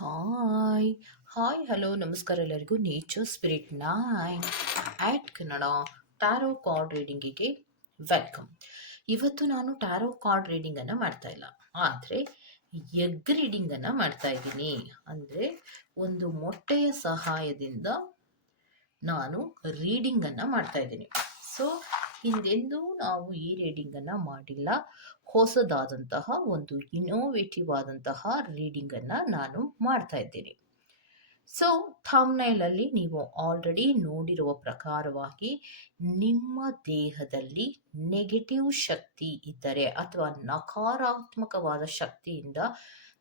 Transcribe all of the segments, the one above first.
Hi hi hello ನಮಸ್ಕಾರ ಎಲ್ಲರಿಗೂ. Nature spirit nine at Kannada tarot card ರೀಡಿಂಗಿಗೆ welcome ಇವತ್ತು ನಾನು ಟ್ಯಾರೋ ಕಾರ್ಡ್ ರೀಡಿಂಗನ್ನು ಮಾಡ್ತಾ ಇಲ್ಲ. ಆದರೆ ಎಗ್ ರೀಡಿಂಗನ್ನು ಮಾಡ್ತಾ ಇದ್ದೀನಿ. ಅಂದರೆ ಒಂದು ಮೊಟ್ಟೆಯ ಸಹಾಯದಿಂದ ನಾನು ರೀಡಿಂಗನ್ನು ಮಾಡ್ತಾ ಇದ್ದೀನಿ. ಸೊ ಹಿಂದೆಂದೂ ನಾವು ಈ ರೀಡಿಂಗನ್ನು ಮಾಡಿಲ್ಲ. ಹೊಸದಾದಂತಹ ಒಂದು ಇನೋವೇಟಿವ್ ಆದಂತಹ ರೀಡಿಂಗನ್ನು ನಾನು ಮಾಡ್ತಾ ಇದ್ದೀನಿ. ಸೊ ಥಾಮ್ನೈಲಲ್ಲಿ ನೀವು ಆಲ್ರೆಡಿ ನೋಡಿರುವ ಪ್ರಕಾರವಾಗಿ ನಿಮ್ಮ ದೇಹದಲ್ಲಿ ನೆಗೆಟಿವ್ ಶಕ್ತಿ ಇದ್ದರೆ ಅಥವಾ ನಕಾರಾತ್ಮಕವಾದ ಶಕ್ತಿಯಿಂದ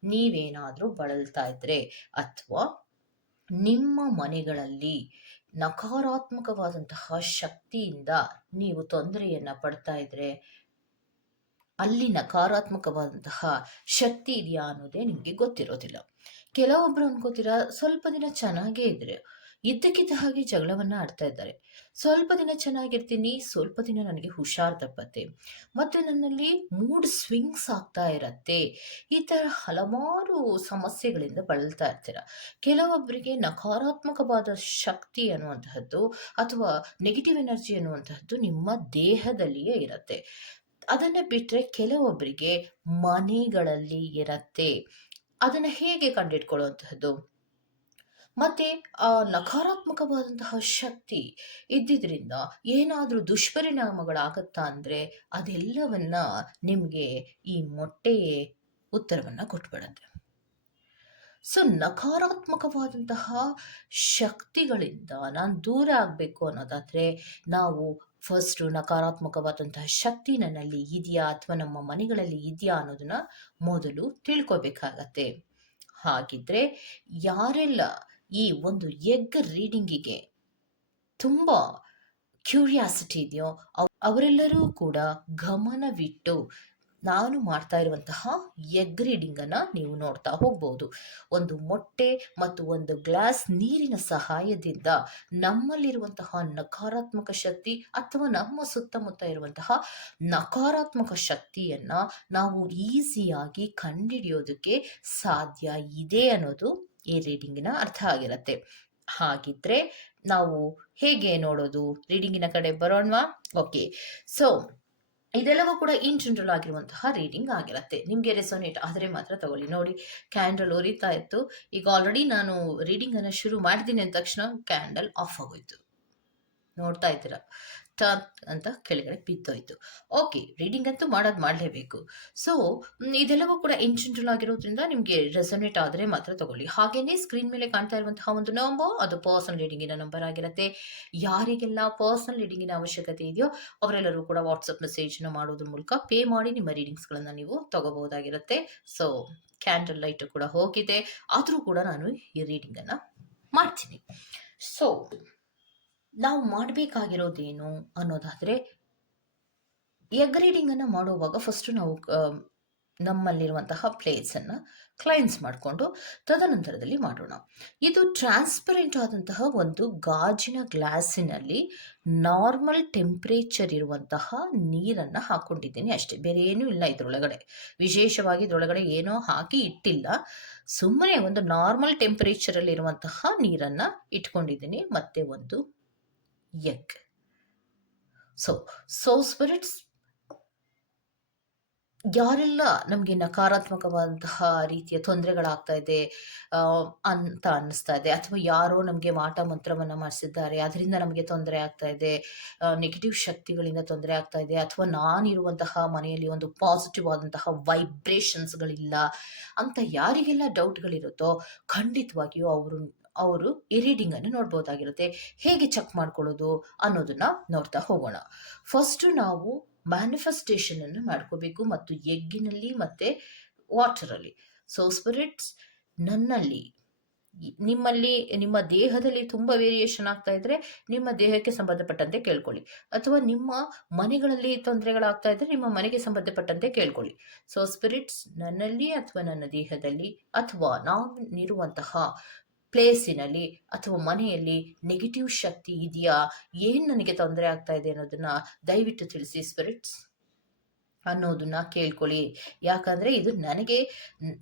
ನೀವೇನಾದರೂ ಬಳಲ್ತಾ ಇದ್ದರೆ ಅಥವಾ ನಿಮ್ಮ ಮನೆಗಳಲ್ಲಿ ನಕಾರಾತ್ಮಕವಾದಂತಹ ಶಕ್ತಿಯಿಂದ ನೀವು ತೊಂದರೆಯನ್ನು ಪಡ್ತಾ ಇದ್ರೆ ಅಲ್ಲಿ ನಕಾರಾತ್ಮಕವಾದಂತಹ ಶಕ್ತಿ ಇದೆಯಾ ಅನ್ನೋದೇ ನಿಮಗೆ ಗೊತ್ತಿರೋದಿಲ್ಲ. ಕೆಲವೊಬ್ರು ಅನ್ಕೋತೀರಾ, ಸ್ವಲ್ಪ ದಿನ ಚೆನ್ನಾಗೇ ಇದ್ರೆ, ಇದ್ದಕ್ಕಿದ್ದ ಹಾಗೆ ಜಗಳವನ್ನ ಆಡ್ತಾ ಇದ್ದಾರೆ. ಸ್ವಲ್ಪ ದಿನ ಚೆನ್ನಾಗಿರ್ತೀನಿ, ಸ್ವಲ್ಪ ದಿನ ನನಗೆ ಹುಷಾರ್ ತಪ್ಪತ್ತೆ. ಮತ್ತೆ ನನ್ನಲ್ಲಿ ಮೂಡ್ ಸ್ವಿಂಗ್ಸ್ ಆಗ್ತಾ ಇರತ್ತೆ. ಈ ತರ ಹಲವಾರು ಸಮಸ್ಯೆಗಳಿಂದ ಬಳಲ್ತಾ ಇರ್ತೀರ. ಕೆಲವೊಬ್ಬರಿಗೆ ನಕಾರಾತ್ಮಕವಾದ ಶಕ್ತಿ ಅನ್ನುವಂತಹದ್ದು ಅಥವಾ ನೆಗೆಟಿವ್ ಎನರ್ಜಿ ಅನ್ನುವಂತಹದ್ದು ನಿಮ್ಮ ದೇಹದಲ್ಲಿಯೇ ಇರತ್ತೆ. ಅದನ್ನ ಬಿಟ್ಟರೆ ಕೆಲವೊಬ್ಬರಿಗೆ ಮನೆಗಳಲ್ಲಿ ಇರತ್ತೆ. ಅದನ್ನ ಹೇಗೆ ಕಂಡಿಟ್ಕೊಳ್ಳುವಂತಹದ್ದು? ಮತ್ತೆ, ಆ, ನಕಾರಾತ್ಮಕವಾದಂತಹ ಶಕ್ತಿ ಇದ್ದಿದ್ರಿಂದ ಏನಾದರೂ ದುಷ್ಪರಿಣಾಮಗಳಾಗತ್ತಾ ಅಂದರೆ ಅದೆಲ್ಲವನ್ನ ನಿಮಗೆ ಈ ಮೊಟ್ಟೆಯೇ ಉತ್ತರವನ್ನು ಕೊಟ್ಬಿಡುತ್ತೆ. ಸೊ, ನಕಾರಾತ್ಮಕವಾದಂತಹ ಶಕ್ತಿಗಳಿಂದ ನಾನು ದೂರ ಆಗಬೇಕು ಅನ್ನೋದಾದರೆ ನಾವು ಫಸ್ಟು ನಕಾರಾತ್ಮಕವಾದಂತಹ ಶಕ್ತಿ ನನ್ನಲ್ಲಿ ಇದೆಯಾ ಅಥವಾ ನಮ್ಮ ಮನೆಗಳಲ್ಲಿ ಇದೆಯಾ ಅನ್ನೋದನ್ನ ಮೊದಲು ತಿಳ್ಕೊಬೇಕಾಗತ್ತೆ. ಹಾಗಿದ್ರೆ ಯಾರೆಲ್ಲ ಈ ಒಂದು ಎಗ್ ರೀಡಿಂಗಿಗೆ ತುಂಬಾ ಕ್ಯೂರಿಯಾಸಿಟಿ ಇದೆಯೋ ಅವರೆಲ್ಲರೂ ಕೂಡ ಗಮನವಿಟ್ಟು ನಾನು ಮಾಡ್ತಾ ಇರುವಂತಹ ಎಗ್ ರೀಡಿಂಗನ್ನು ನೀವು ನೋಡ್ತಾ ಹೋಗ್ಬೋದು. ಒಂದು ಮೊಟ್ಟೆ ಮತ್ತು ಒಂದು ಗ್ಲಾಸ್ ನೀರಿನ ಸಹಾಯದಿಂದ ನಮ್ಮಲ್ಲಿರುವಂತಹ ನಕಾರಾತ್ಮಕ ಶಕ್ತಿ ಅಥವಾ ನಮ್ಮ ಸುತ್ತಮುತ್ತ ಇರುವಂತಹ ನಕಾರಾತ್ಮಕ ಶಕ್ತಿಯನ್ನ ನಾವು ಈಸಿಯಾಗಿ ಕಂಡುಹಿಡಿಯೋದಕ್ಕೆ ಸಾಧ್ಯ ಇದೆ ಅನ್ನೋದು ಈ ರೀಡಿಂಗಿನ ಅರ್ಥ ಆಗಿರುತ್ತೆ. ಹಾಗಿದ್ರೆ ನಾವು ಹೇಗೆ ನೋಡೋದು? ರೀಡಿಂಗಿನ ಕಡೆ ಬರೋಣವಾ? ಓಕೆ ಸೊ ಇದೆಲ್ಲವೂ ಕೂಡ ಇನ್ ಜನರಲ್ ಆಗಿರುವಂತಹ ರೀಡಿಂಗ್ ಆಗಿರುತ್ತೆ. ನಿಮಗೆ ರೆಸೋನೇಟ್ ಆದರೆ ಮಾತ್ರ ತಗೊಳ್ಳಿ. ನೋಡಿ ಕ್ಯಾಂಡಲ್ ಉರಿತಾ ಇತ್ತು. ಈಗ ಆಲ್ರೆಡಿ ನಾನು ರೀಡಿಂಗ್ ಅನ್ನು ಶುರು ಮಾಡಿದ್ದೀನಿ ಅಂದ ತಕ್ಷಣ ಕ್ಯಾಂಡಲ್ ಆಫ್ ಆಗೋಯ್ತು. ನೋಡ್ತಾ ಇದ್ದೀರಾ? ಅಂತ ಕೆಳಗಡೆ ಬಿದ್ದೋಯ್ತು. ಓಕೆ ರೀಡಿಂಗ್ ಅಂತೂ ಮಾಡೋದು ಮಾಡಲೇಬೇಕು. ಸೊ ಇದೆಲ್ಲವೂ ಕೂಡ ಇನ್ಸೆಂಟ್ರಲ್ ಆಗಿರೋದ್ರಿಂದ ನಿಮಗೆ ರೆಸೊನೇಟ್ ಆದರೆ ಮಾತ್ರ ತಗೊಳ್ಳಿ. ಹಾಗೇನೆ ಸ್ಕ್ರೀನ್ ಮೇಲೆ ಕಾಣ್ತಾ ಇರುವಂತಹ ಒಂದು ನಂಬರ್ ಅದು ಪರ್ಸನಲ್ ರೀಡಿಂಗಿನ ನಂಬರ್ ಆಗಿರುತ್ತೆ. ಯಾರಿಗೆಲ್ಲ ಪರ್ಸನಲ್ ರೀಡಿಂಗಿನ ಅವಶ್ಯಕತೆ ಇದೆಯೋ ಅವರೆಲ್ಲರೂ ಕೂಡ ವಾಟ್ಸಪ್ ಮೆಸೇಜ್ನ ಮಾಡೋದ್ರ ಮೂಲಕ ಪೇ ಮಾಡಿ ನಿಮ್ಮ ರೀಡಿಂಗ್ಸ್ಗಳನ್ನು ನೀವು ತಗೋಬಹುದಾಗಿರುತ್ತೆ. ಸೊ ಕ್ಯಾಂಡಲ್ ಲೈಟ್ ಕೂಡ ಹೋಗಿದೆ. ಆದರೂ ಕೂಡ ನಾನು ಈ ರೀಡಿಂಗನ್ನು ಮಾಡ್ತೀನಿ. ಸೊ ನಾವು ಮಾಡಬೇಕಾಗಿರೋದೇನು ಅನ್ನೋದಾದರೆ ಎಗ್ ರೀಡಿಂಗನ್ನು ಮಾಡುವಾಗ ಫಸ್ಟು ನಾವು ನಮ್ಮಲ್ಲಿರುವಂತಹ ಪ್ಲೇಟ್ಸನ್ನು ಕ್ಲೈನ್ಸ್ ಮಾಡಿಕೊಂಡು ತದನಂತರದಲ್ಲಿ ಮಾಡೋಣ. ಇದು ಟ್ರಾನ್ಸ್ಪರೆಂಟ್ ಆದಂತಹ ಒಂದು ಗಾಜಿನ ಗ್ಲಾಸಿನಲ್ಲಿ ನಾರ್ಮಲ್ ಟೆಂಪ್ರೇಚರ್ ಇರುವಂತಹ ನೀರನ್ನು ಹಾಕ್ಕೊಂಡಿದ್ದೀನಿ ಅಷ್ಟೇ. ಬೇರೆ ಏನೂ ಇಲ್ಲ ಇದರೊಳಗಡೆ. ವಿಶೇಷವಾಗಿ ಇದರೊಳಗಡೆ ಏನೋ ಹಾಕಿ ಇಟ್ಟಿಲ್ಲ. ಸುಮ್ಮನೆ ಒಂದು ನಾರ್ಮಲ್ ಟೆಂಪ್ರೇಚರಲ್ಲಿರುವಂತಹ ನೀರನ್ನು ಇಟ್ಕೊಂಡಿದ್ದೀನಿ. ಮತ್ತೆ ಒಂದು ಎಗ್ ಸೊ ಸೋ ಸ್ಪಿರಿಟ್ಸ್ ಯಾರೆಲ್ಲ ನಮಗೆ ನಕಾರಾತ್ಮಕವಾದಂತಹ ರೀತಿಯ ತೊಂದರೆಗಳಾಗ್ತಾ ಇದೆ ಅಂತ ಅನ್ನಿಸ್ತಾ ಇದೆ, ಅಥವಾ ಯಾರೋ ನಮಗೆ ಮಾಟ ಮಂತ್ರವನ್ನು ಮಾಡಿಸಿದ್ದಾರೆ, ಅದರಿಂದ ನಮಗೆ ತೊಂದರೆ ಆಗ್ತಾ ಇದೆ ನೆಗೆಟಿವ್ ಶಕ್ತಿಗಳಿಂದ ತೊಂದರೆ ಆಗ್ತಾ ಇದೆ, ಅಥವಾ ನಾನಿರುವಂತಹ ಮನೆಯಲ್ಲಿ ಒಂದು ಪಾಸಿಟಿವ್ ಆದಂತಹ ವೈಬ್ರೇಷನ್ಸ್ಗಳಿಲ್ಲ ಅಂತ ಯಾರಿಗೆಲ್ಲ ಡೌಟ್ಗಳಿರುತ್ತೋ ಖಂಡಿತವಾಗಿಯೂ ಅವರು ಅವರು ಈ ರೀಡಿಂಗನ್ನು ನೋಡ್ಬೋದಾಗಿರುತ್ತೆ. ಹೇಗೆ ಚೆಕ್ ಮಾಡ್ಕೊಳ್ಳೋದು ಅನ್ನೋದನ್ನ ನೋಡ್ತಾ ಹೋಗೋಣ. ಫಸ್ಟ್ ನಾವು ಮ್ಯಾನಿಫೆಸ್ಟೇಷನ್ ಅನ್ನು ಮಾಡ್ಕೋಬೇಕು ಮತ್ತು ಎಗ್ಗಿನಲ್ಲಿ ಮತ್ತೆ ವಾಟರಲ್ಲಿ ಸೊ ಸ್ಪಿರಿಟ್ಸ್ ನನ್ನಲ್ಲಿ, ನಿಮ್ಮಲ್ಲಿ, ನಿಮ್ಮ ದೇಹದಲ್ಲಿ ತುಂಬ ವೇರಿಯೇಷನ್ ಆಗ್ತಾ ಇದ್ರೆ ನಿಮ್ಮ ದೇಹಕ್ಕೆ ಸಂಬಂಧಪಟ್ಟಂತೆ ಕೇಳ್ಕೊಳ್ಳಿ. ಅಥವಾ ನಿಮ್ಮ ಮನೆಗಳಲ್ಲಿ ತೊಂದರೆಗಳಾಗ್ತಾ ಇದ್ರೆ ನಿಮ್ಮ ಮನೆಗೆ ಸಂಬಂಧಪಟ್ಟಂತೆ ಕೇಳ್ಕೊಳ್ಳಿ. ಸೊ ಸ್ಪಿರಿಟ್ಸ್ ನನ್ನಲ್ಲಿ ಅಥವಾ ನನ್ನ ದೇಹದಲ್ಲಿ ಅಥವಾ ನಾವು ಇರುವಂತಹ ಪ್ಲೇಸಿನಲ್ಲಿ ಅಥವಾ ಮನೆಯಲ್ಲಿ ನೆಗೆಟಿವ್ ಶಕ್ತಿ ಇದೆಯಾ? ಏನು ನನಗೆ ತೊಂದರೆ ಆಗ್ತಾ ಇದೆ ಅನ್ನೋದನ್ನ ದಯವಿಟ್ಟು ತಿಳಿಸಿ ಸ್ಪಿರಿಟ್ಸ್ ಅನ್ನೋದನ್ನ ಕೇಳ್ಕೊಳ್ಳಿ. ಯಾಕಂದ್ರೆ ಇದು ನನಗೆ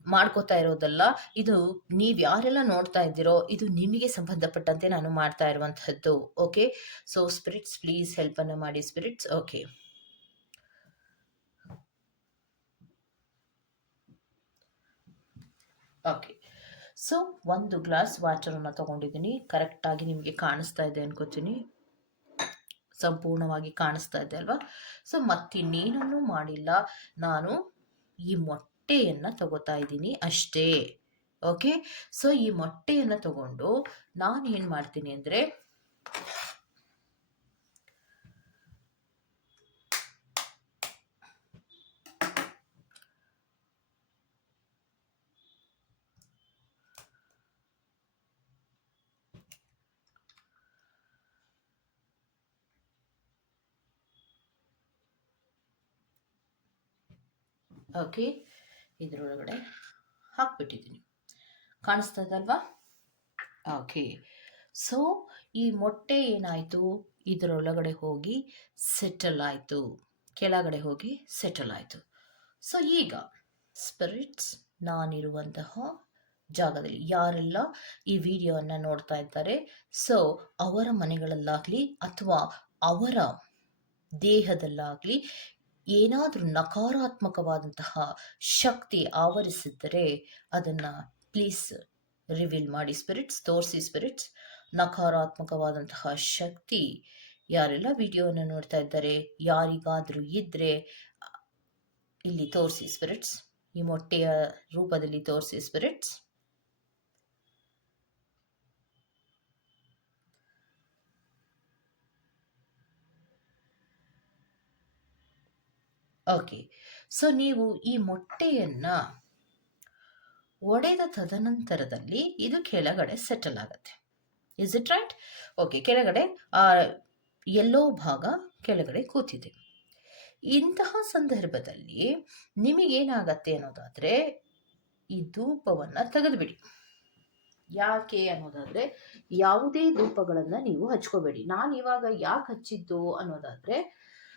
ಮಾಡ್ಕೋತಾ ಇರೋದಲ್ಲ. ಇದು ನೀವು ಯಾರೆಲ್ಲ ನೋಡ್ತಾ ಇದ್ದೀರೋ, ಇದು ನಿಮಗೆ ಸಂಬಂಧಪಟ್ಟಂತೆ ನಾನು ಮಾಡ್ತಾ ಇರುವಂತಹದ್ದು. Okay so spirits please help ಅನ್ನ ಮಾಡಿ. ಸ್ಪಿರಿಟ್ಸ್ ಓಕೆ ಓಕೆ ಸೊ ಒಂದು ಗ್ಲಾಸ್ ವಾಟರನ್ನು ತಗೊಂಡಿದ್ದೀನಿ. ಕರೆಕ್ಟಾಗಿ ನಿಮಗೆ ಕಾಣಿಸ್ತಾ ಇದೆ ಅನ್ಕೋತೀನಿ. ಸಂಪೂರ್ಣವಾಗಿ ಕಾಣಿಸ್ತಾ ಇದೆ ಅಲ್ವಾ? ಸೊ ಮತ್ತಿನ್ನೇನನ್ನೂ ಮಾಡಿಲ್ಲ. ನಾನು ಈ ಮೊಟ್ಟೆಯನ್ನು ತಗೋತಾ ಇದ್ದೀನಿ ಅಷ್ಟೇ. ಓಕೆ ಸೊ ಈ ಮೊಟ್ಟೆಯನ್ನು ತಗೊಂಡು ನಾನು ಏನು ಮಾಡ್ತೀನಿ ಅಂದರೆ ಓಕೆ, ಇದರೊಳಗಡೆ ಹಾಕ್ಬಿಟ್ಟಿದ್ದೀನಿ. ಕಾಣಿಸ್ತಾ ಇದಲ್ವಾ? ಓಕೆ, ಸೊ ಈ ಮೊಟ್ಟೆ ಏನಾಯಿತು? ಇದರೊಳಗಡೆ ಹೋಗಿ ಸೆಟಲ್ ಆಯಿತು. ಕೆಳಗಡೆ ಹೋಗಿ ಸೆಟಲ್ ಆಯಿತು. ಸೊ ಈಗ ಸ್ಪಿರಿಟ್ಸ್ ನಾನಿರುವಂತಹ ಜಾಗದಲ್ಲಿ. ಯಾರೆಲ್ಲ ಈ ವಿಡಿಯೋವನ್ನು ನೋಡ್ತಾ ಇದ್ದಾರೆ, ಸೊ ಅವರ ಮನೆಗಳಲ್ಲಾಗಲಿ ಅಥವಾ ಅವರ ದೇಹದಲ್ಲಾಗಲಿ ಏನಾದರೂ ನಕಾರಾತ್ಮಕವಾದಂತಹ ಶಕ್ತಿ ಆವರಿಸಿದ್ದರೆ ಅದನ್ನು ಪ್ಲೀಸ್ ರಿವೀಲ್ ಮಾಡಿ. ಸ್ಪಿರಿಟ್ಸ್ ತೋರಿಸಿ ಸ್ಪಿರಿಟ್ಸ್ ನಕಾರಾತ್ಮಕವಾದಂತಹ ಶಕ್ತಿ ಯಾರೆಲ್ಲ ವಿಡಿಯೋನ ನೋಡ್ತಾ ಇದ್ದಾರೆ, ಯಾರಿಗಾದರೂ ಇದ್ದರೆ ಇಲ್ಲಿ ತೋರಿಸಿ ಸ್ಪಿರಿಟ್ಸ್ ಈ ಮೊಟ್ಟೆಯ ರೂಪದಲ್ಲಿ ತೋರಿಸಿ ಸ್ಪಿರಿಟ್ಸ್ ಓಕೆ ಸೊ ನೀವು ಈ ಮೊಟ್ಟೆಯನ್ನು ಒಡೆದ ತದನಂತರದಲ್ಲಿ ಇದು ಕೆಳಗಡೆ ಸೆಟಲ್ ಆಗುತ್ತೆ. ಇಸ್ ಇಟ್ ರೈಟ್ ಓಕೆ ಕೆಳಗಡೆ, ಆ ಎಲ್ಲೋ ಭಾಗ ಕೆಳಗಡೆ ಕೂತಿದೆ. ಇಂತಹ ಸಂದರ್ಭದಲ್ಲಿ ನಿಮಗೇನಾಗತ್ತೆ ಅನ್ನೋದಾದರೆ, ಈ ಧೂಪವನ್ನು ತೆಗೆದುಬಿಡಿ. ಯಾಕೆ ಅನ್ನೋದಾದರೆ, ಯಾವುದೇ ಧೂಪಗಳನ್ನು ನೀವು ಹಚ್ಕೋಬೇಡಿ. ನಾನು ಇವಾಗ ಯಾಕೆ ಹಚ್ಚಿದ್ದು ಅನ್ನೋದಾದರೆ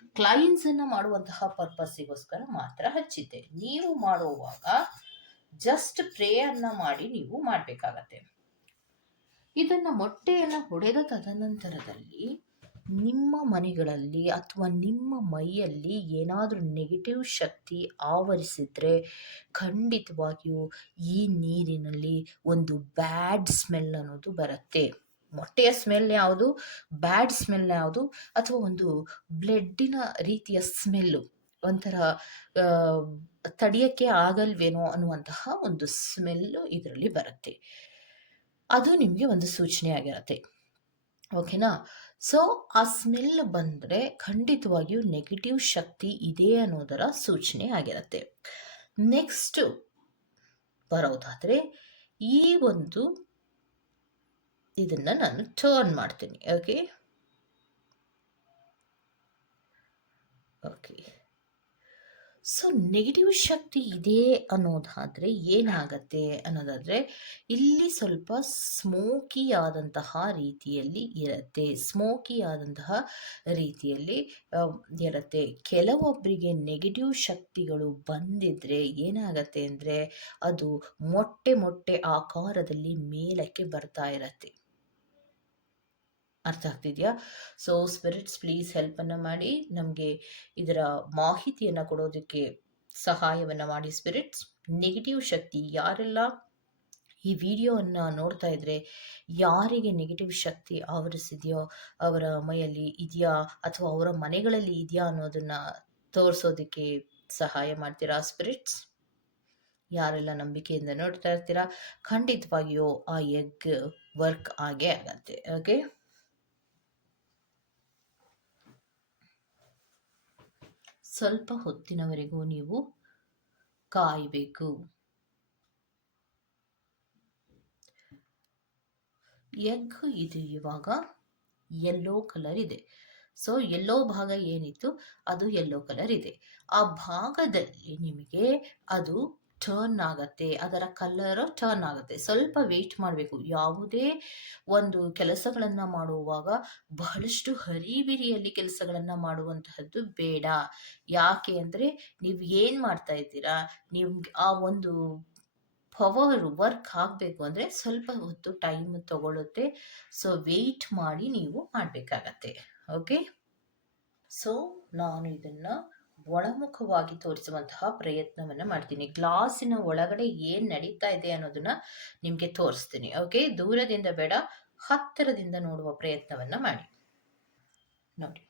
ಕ್ಲೈನ್ಸನ್ನು ಮಾಡುವಂತಹ ಪರ್ಪಸ್ಸಿಗೋಸ್ಕರ ಮಾತ್ರ ಹಚ್ಚಿದ್ದೆ. ನೀವು ಮಾಡುವಾಗ ಜಸ್ಟ್ ಪ್ರೇಯರ್ನ ಮಾಡಿ ನೀವು ಮಾಡಬೇಕಾಗತ್ತೆ. ಇದನ್ನ ಮೊಟ್ಟೆಯನ್ನು ಹೊಡೆದ ತದನಂತರದಲ್ಲಿ ನಿಮ್ಮ ಮನೆಗಳಲ್ಲಿ ಅಥವಾ ನಿಮ್ಮ ಮೈಯಲ್ಲಿ ಏನಾದರೂ ನೆಗೆಟಿವ್ ಶಕ್ತಿ ಆವರಿಸಿದ್ರೆ ಖಂಡಿತವಾಗಿಯೂ ಈ ನೀರಿನಲ್ಲಿ ಒಂದು ಬ್ಯಾಡ್ ಸ್ಮೆಲ್ ಅನ್ನೋದು ಬರುತ್ತೆ. ಮೊಟ್ಟೆಯ ಸ್ಮೆಲ್ ಯಾವುದು? ಬ್ಯಾಡ್ ಸ್ಮೆಲ್ ಯಾವುದು? ಅಥವಾ ಒಂದು ಬ್ಲಡ್ಡಿನ ರೀತಿಯ ಸ್ಮೆಲ್ಲು ಒಂಥರ ತಡಿಯಕ್ಕೆ ಆಗಲ್ವೇನೋ ಅನ್ನುವಂತಹ ಒಂದು ಸ್ಮೆಲ್ಲು ಇದರಲ್ಲಿ ಬರುತ್ತೆ. ಅದು ನಿಮಗೆ ಒಂದು ಸೂಚನೆ ಆಗಿರುತ್ತೆ. ಓಕೆನಾ ಸೊ ಆ ಸ್ಮೆಲ್ ಬಂದರೆ ಖಂಡಿತವಾಗಿಯೂ ನೆಗೆಟಿವ್ ಶಕ್ತಿ ಇದೆ ಅನ್ನೋದರ ಸೂಚನೆ ಆಗಿರುತ್ತೆ. ನೆಕ್ಸ್ಟ್ ಬರೋದಾದರೆ, ಈ ಒಂದು ಇದನ್ನು ನಾನು ಟರ್ನ್ ಮಾಡ್ತೀನಿ ಓಕೆ ಓಕೆ ಸೊ ನೆಗೆಟಿವ್ ಶಕ್ತಿ ಇದೆ ಅನ್ನೋದಾದರೆ ಏನಾಗತ್ತೆ ಅನ್ನೋದಾದರೆ ಇಲ್ಲಿ ಸ್ವಲ್ಪ ಸ್ಮೋಕಿ ಆದಂತಹ ರೀತಿಯಲ್ಲಿ ಇರುತ್ತೆ. ಸ್ಮೋಕಿ ಆದಂತಹ ರೀತಿಯಲ್ಲಿ ಇರುತ್ತೆ. ಕೆಲವೊಬ್ಬರಿಗೆ ನೆಗೆಟಿವ್ ಶಕ್ತಿಗಳು ಬಂದಿದ್ರೆ ಏನಾಗತ್ತೆ ಅಂದರೆ ಅದು ಮೊಟ್ಟೆ ಮೊಟ್ಟೆ ಆಕಾರದಲ್ಲಿ ಮೇಲಕ್ಕೆ ಬರ್ತಾ ಇರತ್ತೆ. ಅರ್ಥ ಆಗ್ತಿದೆಯಾ? ಸೊ ಸ್ಪಿರಿಟ್ಸ್ ಪ್ಲೀಸ್ ಹೆಲ್ಪನ್ನು ಮಾಡಿ, ನಮಗೆ ಇದರ ಮಾಹಿತಿಯನ್ನು ಕೊಡೋದಕ್ಕೆ ಸಹಾಯವನ್ನು ಮಾಡಿ. ಸ್ಪಿರಿಟ್ಸ್ ನೆಗೆಟಿವ್ ಶಕ್ತಿ ಯಾರೆಲ್ಲ ಈ ವಿಡಿಯೋವನ್ನು ನೋಡ್ತಾ ಇದ್ರೆ ಯಾರಿಗೆ ನೆಗೆಟಿವ್ ಶಕ್ತಿ ಆವರಿಸಿದೆಯೋ, ಅವರ ಮೈಯಲ್ಲಿ ಇದೆಯಾ ಅಥವಾ ಅವರ ಮನೆಗಳಲ್ಲಿ ಇದೆಯಾ ಅನ್ನೋದನ್ನ ತೋರಿಸೋದಕ್ಕೆ ಸಹಾಯ ಮಾಡ್ತೀರಾ? ಸ್ಪಿರಿಟ್ಸ್ ಯಾರೆಲ್ಲ ನಂಬಿಕೆಯಿಂದ ನೋಡ್ತಾ ಇರ್ತೀರಾ? ಖಂಡಿತವಾಗಿಯೂ ಆ ಎಗ್ ವರ್ಕ್ ಆಗೇ ಆಗತ್ತೆ ಓಕೆ ಸ್ವಲ್ಪ ಹೊತ್ತಿನವರೆಗೂ ನೀವು ಕಾಯಬೇಕು. ಎಗ್ ಇದು ಇವಾಗ ಎಲ್ಲೋ ಕಲರ್ ಇದೆ. ಸೊ ಎಲ್ಲೋ ಭಾಗ ಏನಿತ್ತು? ಅದು ಎಲ್ಲೋ ಕಲರ್ ಇದೆ. ಆ ಭಾಗದಲ್ಲಿ ನಿಮಗೆ ಅದು ಟರ್ನ್ ಆಗತ್ತೆ, ಅದರ ಕಲರ್ ಟರ್ನ್ ಆಗುತ್ತೆ. ಸ್ವಲ್ಪ ವೆಯ್ಟ್ ಮಾಡಬೇಕು. ಯಾವುದೇ ಒಂದು ಕೆಲಸಗಳನ್ನು ಮಾಡುವಾಗ ಬಹಳಷ್ಟು ಹರಿಬಿರಿಯಲ್ಲಿ ಕೆಲಸಗಳನ್ನು ಮಾಡುವಂತಹದ್ದು ಬೇಡ. ಯಾಕೆ ಅಂದರೆ ನೀವು ಏನು ಮಾಡ್ತಾ ಇದ್ದೀರಾ? ನಿಮ್ಗೆ ಆ ಒಂದು ಪವರ್ ವರ್ಕ್ ಆಗಬೇಕು ಅಂದರೆ ಸ್ವಲ್ಪ ಹೊತ್ತು ಟೈಮ್ ತಗೊಳ್ಳುತ್ತೆ ಸೊ ವೆಯ್ಟ್ ಮಾಡಿ ನೀವು ಮಾಡಬೇಕಾಗತ್ತೆ. ಓಕೆ ಸೊ ನಾನು ಇದನ್ನು ಒಳಮುಖವಾಗಿ ತೋರಿಸುವಂತಹ ಪ್ರಯತ್ನವನ್ನು ಮಾಡ್ತೀನಿ. ಗ್ಲಾಸಿನ ಒಳಗಡೆ ಏನು ನಡೀತಾ ಇದೆ ಅನ್ನೋದನ್ನ ನಿಮಗೆ ತೋರಿಸ್ತೀನಿ ಓಕೆ ದೂರದಿಂದ ಬೇಡ, ಹತ್ತಿರದಿಂದ ನೋಡುವ ಪ್ರಯತ್ನವನ್ನು ಮಾಡಿ. ನೋಡಿ.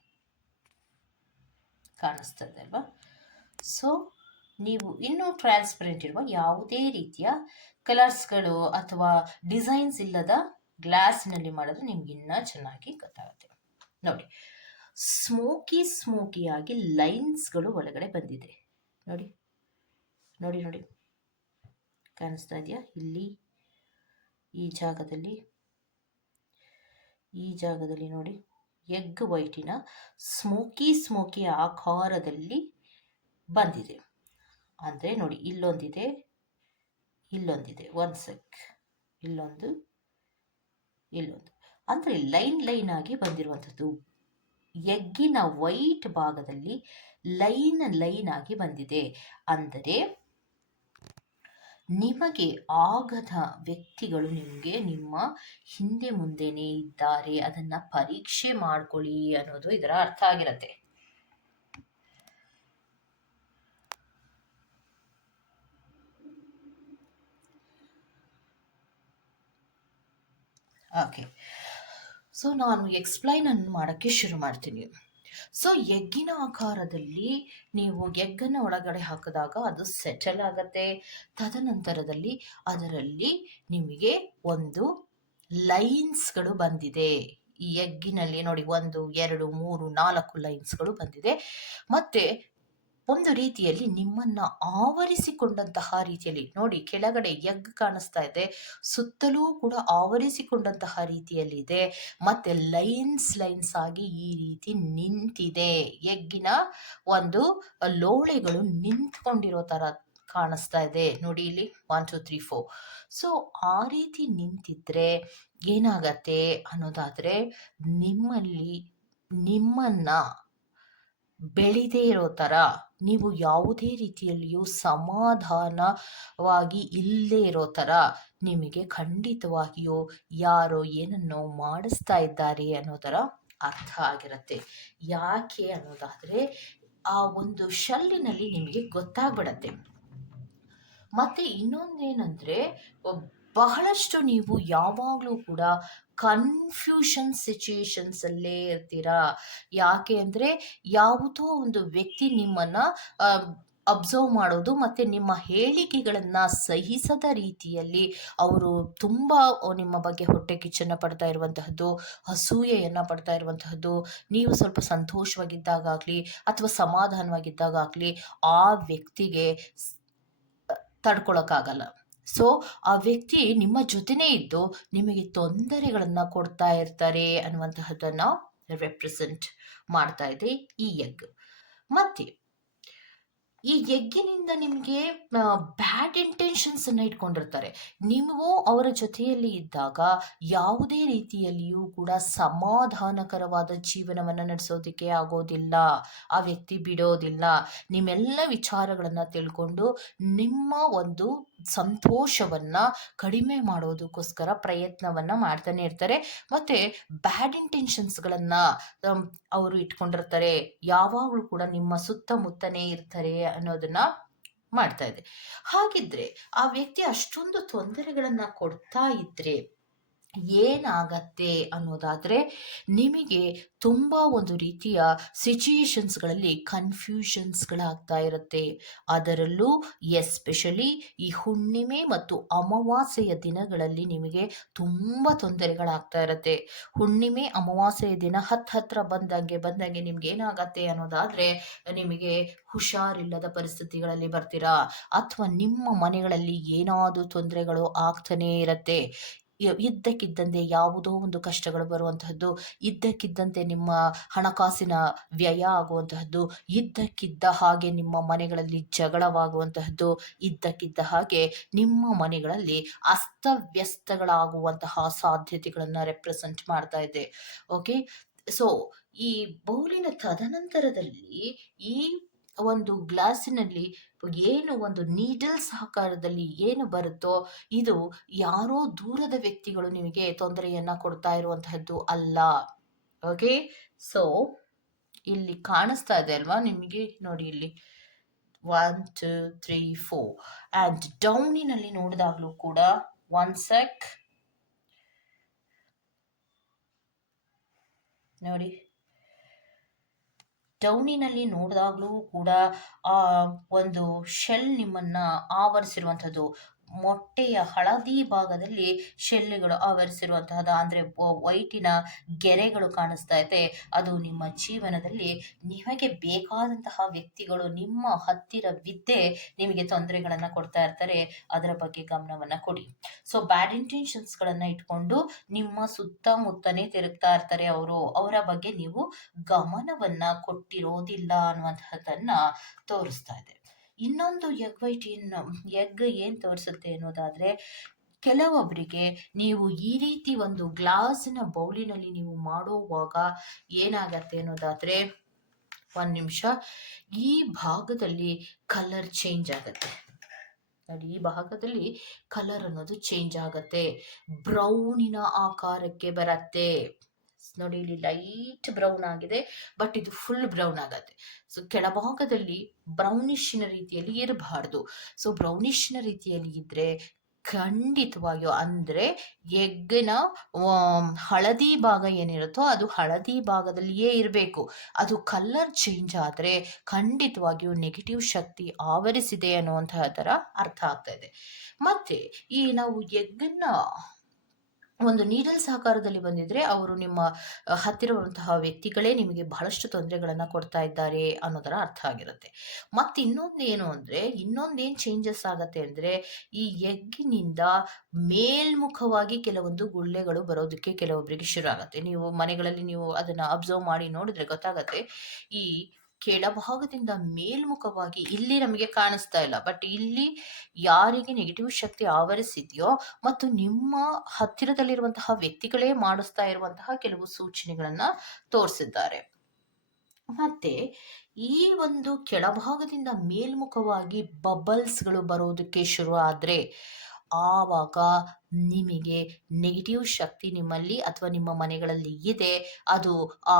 ಕಾಣಿಸ್ತದೆ ಅಲ್ವಾ? ಸೊ ನೀವು ಇನ್ನೂ ಟ್ರಾನ್ಸ್ಪರೆಂಟ್ ಇರುವ ಯಾವುದೇ ರೀತಿಯ ಕಲರ್ಸ್ಗಳು ಅಥವಾ ಡಿಸೈನ್ಸ್ ಇಲ್ಲದ ಗ್ಲಾಸ್ನಲ್ಲಿ ಮಾಡಿದ್ರೆ ನಿಮ್ಗೆ ಇನ್ನೂ ಚೆನ್ನಾಗಿ ಗೊತ್ತಾಗುತ್ತೆ. ನೋಡಿ. ಸ್ಮೋಕಿ ಸ್ಮೋಕಿಯಾಗಿ ಲೈನ್ಸ್ಗಳು ಒಳಗಡೆ ಬಂದಿದೆ. ನೋಡಿ ನೋಡಿ ನೋಡಿ. ಕಾಣಿಸ್ತಾ ಇದೆಯಾ? ಇಲ್ಲಿ, ಈ ಜಾಗದಲ್ಲಿ ಈ ಜಾಗದಲ್ಲಿ ನೋಡಿ. ಎಗ್ ವೈಟಿನ ಸ್ಮೋಕಿ ಸ್ಮೋಕಿ ಆಕಾರದಲ್ಲಿ ಬಂದಿದೆ. ಅಂದರೆ ನೋಡಿ, ಇಲ್ಲೊಂದಿದೆ ಇಲ್ಲೊಂದಿದೆ. ಒನ್ ಸೆಕ್ ಇಲ್ಲೊಂದು ಇಲ್ಲೊಂದು. ಅಂದರೆ ಲೈನ್ ಲೈನ್ ಆಗಿ ಬಂದಿರುವಂಥದ್ದು. ಎಗ್ಗಿನ ವೈಟ್ ಭಾಗದಲ್ಲಿ ಲೈನ್ ಲೈನ್ ಆಗಿ ಬಂದಿದೆ. ಅಂದರೆ ನಿಮಗೆ ಆಗದ ವ್ಯಕ್ತಿಗಳು ನಿಮಗೆ ನಿಮ್ಮ ಹಿಂದೆ ಮುಂದೆನೇ ಇದ್ದಾರೆ. ಅದನ್ನ ಪರೀಕ್ಷೆ ಮಾಡ್ಕೊಳ್ಳಿ ಅನ್ನೋದು ಇದರ ಅರ್ಥ ಆಗಿರತ್ತೆ. ಓಕೆ. ಸೊ ನಾನು ಎಕ್ಸ್ಪ್ಲೈನನ್ನು ಮಾಡೋಕ್ಕೆ ಶುರು ಮಾಡ್ತೀನಿ. ಸೊ ಎಗ್ಗಿನ ಆಕಾರದಲ್ಲಿ ನೀವು ಎಗ್ಗನ್ನು ಒಳಗಡೆ ಹಾಕಿದಾಗ ಅದು ಸೆಟಲ್ ಆಗತ್ತೆ. ತದನಂತರದಲ್ಲಿ ಅದರಲ್ಲಿ ನಿಮಗೆ ಒಂದು ಲೈನ್ಸ್ಗಳು ಬಂದಿದೆ. ಈ ಎಗ್ಗಿನಲ್ಲಿ ನೋಡಿ, ಒಂದು, ಎರಡು, ಮೂರು, ನಾಲ್ಕು ಲೈನ್ಸ್ಗಳು ಬಂದಿದೆ. ಮತ್ತೆ ಒಂದು ರೀತಿಯಲ್ಲಿ ನಿಮ್ಮನ್ನ ಆವರಿಸಿಕೊಂಡಂತಹ ರೀತಿಯಲ್ಲಿ ನೋಡಿ ಕೆಳಗಡೆ ಎಗ್ ಕಾಣಿಸ್ತಾ ಇದೆ. ಸುತ್ತಲೂ ಕೂಡ ಆವರಿಸಿಕೊಂಡಂತಹ ರೀತಿಯಲ್ಲಿ ಇದೆ ಮತ್ತೆ ಲೈನ್ಸ್ ಲೈನ್ಸ್ ಆಗಿ ಈ ರೀತಿ ನಿಂತಿದೆ. ಎಗ್ಗಿನ ಒಂದು ಲೋಳೆಗಳು ನಿಂತ್ಕೊಂಡಿರೋ ತರ ಕಾಣಿಸ್ತಾ ಇದೆ. ನೋಡಿ ಇಲ್ಲಿ one two three four so ಆ ರೀತಿ ನಿಂತಿದ್ರೆ ಏನಾಗತ್ತೆ ಅನ್ನೋದಾದ್ರೆ ನಿಮ್ಮಲ್ಲಿ ನಿಮ್ಮನ್ನ ಬೆಳೆದೇ ಇರೋ ಥರ ನೀವು ಯಾವುದೇ ರೀತಿಯಲ್ಲಿಯೂ ಸಮಾಧಾನವಾಗಿ ಇಲ್ಲದೇ ಇರೋ ಥರ ನಿಮಗೆ ಖಂಡಿತವಾಗಿಯೂ ಯಾರೋ ಏನನ್ನೋ ಮಾಡಿಸ್ತಾ ಇದ್ದಾರೆ ಅನ್ನೋ ಥರ ಅರ್ಥ ಆಗಿರುತ್ತೆ. ಯಾಕೆ ಅನ್ನೋದಾದರೆ ಆ ಒಂದು ಶಲ್ಲಿನಲ್ಲಿ ನಿಮಗೆ ಗೊತ್ತಾಗ್ಬಿಡತ್ತೆ. ಮತ್ತೆ ಇನ್ನೊಂದೇನಂದ್ರೆ ಬಹಳಷ್ಟು ನೀವು ಯಾವಾಗಲೂ ಕೂಡ ಕನ್ಫ್ಯೂಷನ್ ಸಿಚುಯೇಷನ್ಸಲ್ಲೇ ಇರ್ತೀರಾ? ಯಾಕೆ ಅಂದರೆ ಯಾವುದೋ ಒಂದು ವ್ಯಕ್ತಿ ನಿಮ್ಮನ್ನು ಅಬ್ಸರ್ವ್ ಮಾಡೋದು ಮತ್ತು ನಿಮ್ಮ ಹೇಳಿಕೆಗಳನ್ನು ಸಹಿಸದ ರೀತಿಯಲ್ಲಿ ಅವರು ತುಂಬ ನಿಮ್ಮ ಬಗ್ಗೆ ಹೊಟ್ಟೆ ಕಿಚ್ಚನ್ನು ಪಡ್ತಾ ಇರುವಂತಹದ್ದು, ಅಸೂಯೆಯನ್ನು ಪಡ್ತಾ ಇರುವಂತಹದ್ದು, ನೀವು ಸ್ವಲ್ಪ ಸಂತೋಷವಾಗಿದ್ದಾಗಲಿ ಅಥವಾ ಸಮಾಧಾನವಾಗಿದ್ದಾಗಲಿ ಆ ವ್ಯಕ್ತಿಗೆ ತಡ್ಕೊಳಕ್ಕಾಗಲ್ಲ. ಸೊ ಆ ವ್ಯಕ್ತಿ ನಿಮ್ಮ ಜೊತೆನೇ ಇದ್ದು ನಿಮಗೆ ತೊಂದರೆಗಳನ್ನು ಕೊಡ್ತಾ ಇರ್ತಾರೆ ಅನ್ನುವಂತಹದ್ದನ್ನು ರೆಪ್ರೆಸೆಂಟ್ ಮಾಡ್ತಾ ಇದೆ ಈ ಎಗ್ ಮತ್ತೆ ಈ ಎಗ್ಗಿನಿಂದ ನಿಮಗೆ ಬ್ಯಾಡ್ ಇಂಟೆನ್ಷನ್ಸ್ ಅನ್ನ ಇಟ್ಕೊಂಡಿರ್ತಾರೆ. ನೀವು ಅವರ ಜೊತೆಯಲ್ಲಿ ಇದ್ದಾಗ ಯಾವುದೇ ರೀತಿಯಲ್ಲಿಯೂ ಕೂಡ ಸಮಾಧಾನಕರವಾದ ಜೀವನವನ್ನು ನಡೆಸೋದಕ್ಕೆ ಆಗೋದಿಲ್ಲ, ಆ ವ್ಯಕ್ತಿ ಬಿಡೋದಿಲ್ಲ. ನಿಮ್ಮೆಲ್ಲ ವಿಚಾರಗಳನ್ನು ತಿಳ್ಕೊಂಡು ನಿಮ್ಮ ಒಂದು ಸಂತೋಷವನ್ನ ಕಡಿಮೆ ಮಾಡೋದಕ್ಕೋಸ್ಕರ ಪ್ರಯತ್ನವನ್ನ ಮಾಡ್ತಾನೆ ಇರ್ತಾರೆ. ಮತ್ತೆ ಬ್ಯಾಡ್ ಇಂಟೆನ್ಷನ್ಸ್ಗಳನ್ನ ಅವರು ಇಟ್ಕೊಂಡಿರ್ತಾರೆ. ಯಾವಾಗಲೂ ಕೂಡ ನಿಮ್ಮ ಸುತ್ತಮುತ್ತನೇ ಇರ್ತಾರೆ. ಅನ್ನೋದನ್ನ ಮಾಡ್ತಾ ಇದೆ. ಹಾಗಿದ್ರೆ ಆ ವ್ಯಕ್ತಿ ಅಷ್ಟೊಂದು ತೊಂದರೆಗಳನ್ನ ಕೊಡ್ತಾ ಇದ್ರೆ ಏನಾಗತ್ತೆ ಅನ್ನೋದಾದರೆ ನಿಮಗೆ ತುಂಬ ಒಂದು ರೀತಿಯ ಸಿಚುಯೇಷನ್ಸ್ಗಳಲ್ಲಿ ಕನ್ಫ್ಯೂಷನ್ಸ್ಗಳಾಗ್ತಾ ಇರುತ್ತೆ. ಅದರಲ್ಲೂ ಎಸ್ಪೆಷಲಿ ಈ ಹುಣ್ಣಿಮೆ ಮತ್ತು ಅಮಾವಾಸ್ಯೆಯ ದಿನಗಳಲ್ಲಿ ನಿಮಗೆ ತುಂಬ ತೊಂದರೆಗಳಾಗ್ತಾ ಇರುತ್ತೆ. ಹುಣ್ಣಿಮೆ, ಅಮಾವಾಸ್ಯೆಯ ದಿನ ಹತ್ತು ಹತ್ರ ಬಂದಂಗೆ ಬಂದಂಗೆ ನಿಮ್ಗೆ ಏನಾಗತ್ತೆ ಅನ್ನೋದಾದರೆ ನಿಮಗೆ ಹುಷಾರಿಲ್ಲದ ಪರಿಸ್ಥಿತಿಗಳಲ್ಲಿ ಬರ್ತೀರಾ? ಅಥವಾ ನಿಮ್ಮ ಮನೆಗಳಲ್ಲಿ ಏನಾದರೂ ತೊಂದರೆಗಳು ಆಗ್ತಾನೇ ಇರುತ್ತೆ. ಇದ್ದಕ್ಕಿದ್ದಂತೆ ಯಾವುದೋ ಒಂದು ಕಷ್ಟಗಳು ಬರುವಂತಹದ್ದು, ಇದ್ದಕ್ಕಿದ್ದಂತೆ ನಿಮ್ಮ ಹಣಕಾಸಿನ ವ್ಯಯ ಆಗುವಂತಹದ್ದು, ಇದ್ದಕ್ಕಿದ್ದ ಹಾಗೆ ನಿಮ್ಮ ಮನೆಗಳಲ್ಲಿ ಜಗಳವಾಗುವಂತಹದ್ದು, ಇದ್ದಕ್ಕಿದ್ದ ಹಾಗೆ ನಿಮ್ಮ ಮನೆಗಳಲ್ಲಿ ಅಸ್ತವ್ಯಸ್ತಗಳಾಗುವಂತಹ ಸಾಧ್ಯತೆಗಳನ್ನು ರೆಪ್ರೆಸೆಂಟ್ ಮಾಡ್ತಾ ಇದೆ. ಓಕೆ ಸೊ ಈ ಬೌಲಿನ ತದನಂತರದಲ್ಲಿ ಈ ಒಂದು ಗ್ಲಾಸಿನಲ್ಲಿ ಏನು ಒಂದು ನೀಡಲ್ಸ್ ಆಕಾರದಲ್ಲಿ ಏನು ಬರುತ್ತೋ, ಇದು ಯಾರೋ ದೂರದ ವ್ಯಕ್ತಿಗಳು ನಿಮಗೆ ತೊಂದರೆಯನ್ನ ಕೊಡ್ತಾ ಇರುವಂತಹದ್ದು ಅಲ್ಲ. ಓಕೆ ಸೊ ಇಲ್ಲಿ ಕಾಣಿಸ್ತಾ ಇದೆ ಅಲ್ವಾ ನಿಮಗೆ? ನೋಡಿ ಇಲ್ಲಿ. One two three four and ಡೌನಿನಲ್ಲಿ ನೋಡಿದಾಗಲೂ ಕೂಡ ಒನ್ ಸೆಕ್ ನೋಡಿ. ಡೌನಿನಲ್ಲಿ ನೋಡಿದಾಗಲೂ ಕೂಡ ಆ ಒಂದು ಶೆಲ್ ನಿಮ್ಮನ್ನ ಆವರಿಸಿರುವಂಥದ್ದು. ಮೊಟ್ಟೆಯ ಹಳದಿ ಭಾಗದಲ್ಲಿ ಶೆಲ್ಲೆಗಳು ಆವರಿಸಿರುವಂತಹದ್ದು ಅಂದರೆ ವೈಟಿನ ಗೆರೆಗಳು ಕಾಣಿಸ್ತಾ ಇದೆ. ಅದು ನಿಮ್ಮ ಜೀವನದಲ್ಲಿ ನಿಮಗೆ ಬೇಕಾದಂತಹ ವ್ಯಕ್ತಿಗಳು ನಿಮ್ಮ ಹತ್ತಿರ ಹತ್ತಿರವಿದ್ದೇ ನಿಮಗೆ ತೊಂದರೆಗಳನ್ನು ಕೊಡ್ತಾ ಇರ್ತಾರೆ. ಅದರ ಬಗ್ಗೆ ಗಮನವನ್ನು ಕೊಡಿ. ಸೊ ಬ್ಯಾಡ್ ಇಂಟೆನ್ಷನ್ಸ್ಗಳನ್ನು ಇಟ್ಕೊಂಡು ನಿಮ್ಮ ಸುತ್ತಮುತ್ತನೇ ತಿರುಗ್ತಾ ಇರ್ತಾರೆ ಅವರು. ಅವರ ಬಗ್ಗೆ ನೀವು ಗಮನವನ್ನ ಕೊಟ್ಟಿರೋದಿಲ್ಲ ಅನ್ನುವಂತಹದ್ದನ್ನ ತೋರಿಸ್ತಾ ಇದೆ. ಇನ್ನೊಂದು ಎಗ್ ವೈಟ್ ಏನು ಎಗ್ ಏನು ತೋರಿಸುತ್ತೆ ಅನ್ನೋದಾದ್ರೆ ಕೆಲವೊಬ್ಬರಿಗೆ ನೀವು ಈ ರೀತಿ ಒಂದು ಗ್ಲಾಸಿನ ಬೌಲಿನಲ್ಲಿ ನೀವು ಮಾಡುವಾಗ ಏನಾಗತ್ತೆ ಅನ್ನೋದಾದ್ರೆ ಒಂದು ನಿಮಿಷ, ಈ ಭಾಗದಲ್ಲಿ ಕಲರ್ ಚೇಂಜ್ ಆಗುತ್ತೆ. ನೋಡಿ, ಈ ಭಾಗದಲ್ಲಿ ಕಲರ್ ಅನ್ನೋದು ಚೇಂಜ್ ಆಗತ್ತೆ. ಬ್ರೌನಿನ ಆಕಾರಕ್ಕೆ ಬರತ್ತೆ. ನೋಡಿ ಇಲ್ಲಿ ಲೈಟ್ ಬ್ರೌನ್ ಆಗಿದೆ ಬಟ್ ಇದು ಫುಲ್ ಬ್ರೌನ್ ಆಗತ್ತೆ. ಸೊ ಕೆಳಭಾಗದಲ್ಲಿ ಬ್ರೌನಿಶ್ನ ರೀತಿಯಲ್ಲಿ ಇರಬಾರ್ದು. ಸೊ ಬ್ರೌನಿಶ್ನ ರೀತಿಯಲ್ಲಿ ಇದ್ರೆ ಖಂಡಿತವಾಗಿಯೂ ಅಂದರೆ ಎಗ್ಗಿನ ಹಳದಿ ಭಾಗ ಏನಿರುತ್ತೋ ಅದು ಹಳದಿ ಭಾಗದಲ್ಲಿಯೇ ಇರಬೇಕು. ಅದು ಕಲರ್ ಚೇಂಜ್ ಆದರೆ ಖಂಡಿತವಾಗಿಯೂ ನೆಗೆಟಿವ್ ಶಕ್ತಿ ಆವರಿಸಿದೆ ಅನ್ನುವಂತಹ ಥರ ಅರ್ಥ ಆಗ್ತಾ ಇದೆ. ಮತ್ತೆ ಈ ನಾವು ಎಗ್ಗನ್ನ ಒಂದು ನೀಡಲ್ಸ್ ಸಹಕಾರದಲ್ಲಿ ಬಂದಿದ್ರೆ ಅವರು ನಿಮ್ಮ ಹತ್ತಿರವಂತಹ ವ್ಯಕ್ತಿಗಳೇ ನಿಮಗೆ ಬಹಳಷ್ಟು ತೊಂದರೆಗಳನ್ನು ಕೊಡ್ತಾ ಇದ್ದಾರೆ ಅನ್ನೋದರ ಅರ್ಥ ಆಗಿರುತ್ತೆ. ಮತ್ತು ಇನ್ನೊಂದು ಏನು ಅಂದರೆ, ಇನ್ನೊಂದೇನು ಚೇಂಜಸ್ ಆಗತ್ತೆ ಅಂದರೆ, ಈ ಎಗ್ಗಿನಿಂದ ಮೇಲ್ಮುಖವಾಗಿ ಕೆಲವೊಂದು ಗುಳ್ಳೆಗಳು ಬರೋದಕ್ಕೆ ಕೆಲವೊಬ್ಬರಿಗೆ ಶುರು ಆಗುತ್ತೆ. ನೀವು ಮನೆಗಳಲ್ಲಿ ನೀವು ಅದನ್ನು ಅಬ್ಸರ್ವ್ ಮಾಡಿ ನೋಡಿದ್ರೆ ಗೊತ್ತಾಗತ್ತೆ, ಈ ಕೆಳಭಾಗದಿಂದ ಮೇಲ್ಮುಖವಾಗಿ ಇಲ್ಲಿ ನಮಗೆ ಕಾಣಿಸ್ತಾ ಇಲ್ಲ. ಬಟ್ ಇಲ್ಲಿ ಯಾರಿಗೆ ನೆಗೆಟಿವ್ ಶಕ್ತಿ ಆವರಿಸಿದೆಯೋ ಮತ್ತು ನಿಮ್ಮ ಹತ್ತಿರದಲ್ಲಿರುವಂತಹ ವ್ಯಕ್ತಿಗಳೇ ಮಾಡಿಸ್ತಾ ಇರುವಂತಹ ಕೆಲವು ಸೂಚನೆಗಳನ್ನ ತೋರಿಸಿದ್ದಾರೆ. ಮತ್ತೆ ಈ ಒಂದು ಕೆಳಭಾಗದಿಂದ ಮೇಲ್ಮುಖವಾಗಿ ಬಬಲ್ಸ್ಗಳು ಬರೋದಕ್ಕೆ ಶುರು ಆದ್ರೆ ಆವಾಗ ನಿಮಗೆ ನೆಗೆಟಿವ್ ಶಕ್ತಿ ನಿಮ್ಮಲ್ಲಿ ಅಥವಾ ನಿಮ್ಮ ಮನೆಗಳಲ್ಲಿ ಇದೆ, ಅದು ಆ